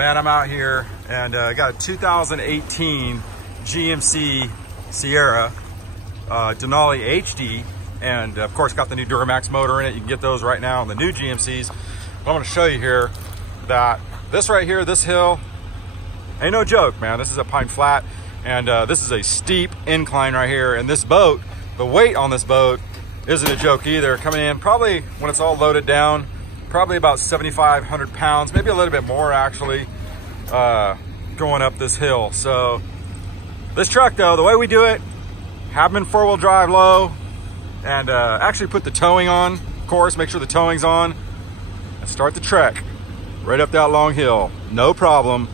Man, I'm out here and I got a 2018 GMC Sierra Denali HD, and of course got the new Duramax motor in it. You can get those right now on the new GMCs. But I'm going to show you here that this right here, this hill, ain't no joke, man. This is a pine flat, and this is a steep incline right here. And this boat, the weight on this boat isn't a joke either. Coming in probably when it's all loaded down, probably about 7,500 pounds, maybe a little bit more actually, going up this hill. So this truck though, the way we do it, have them in 4-wheel drive low, and actually put the towing on, of course, make sure the towing's on, and start the trek right up that long hill. No problem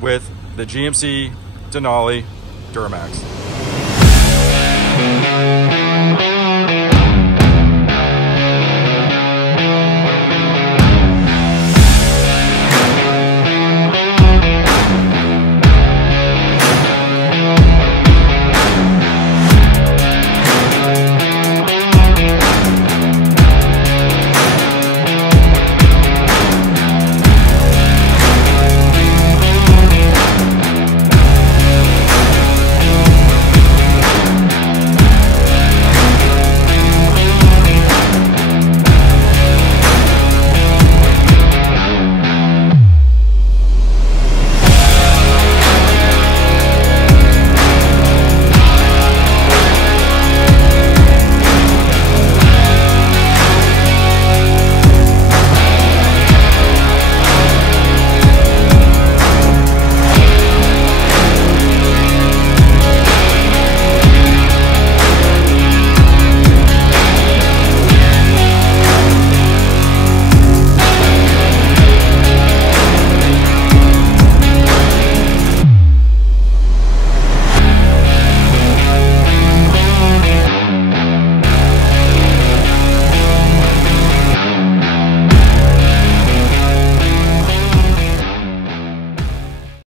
with the GMC Denali Duramax.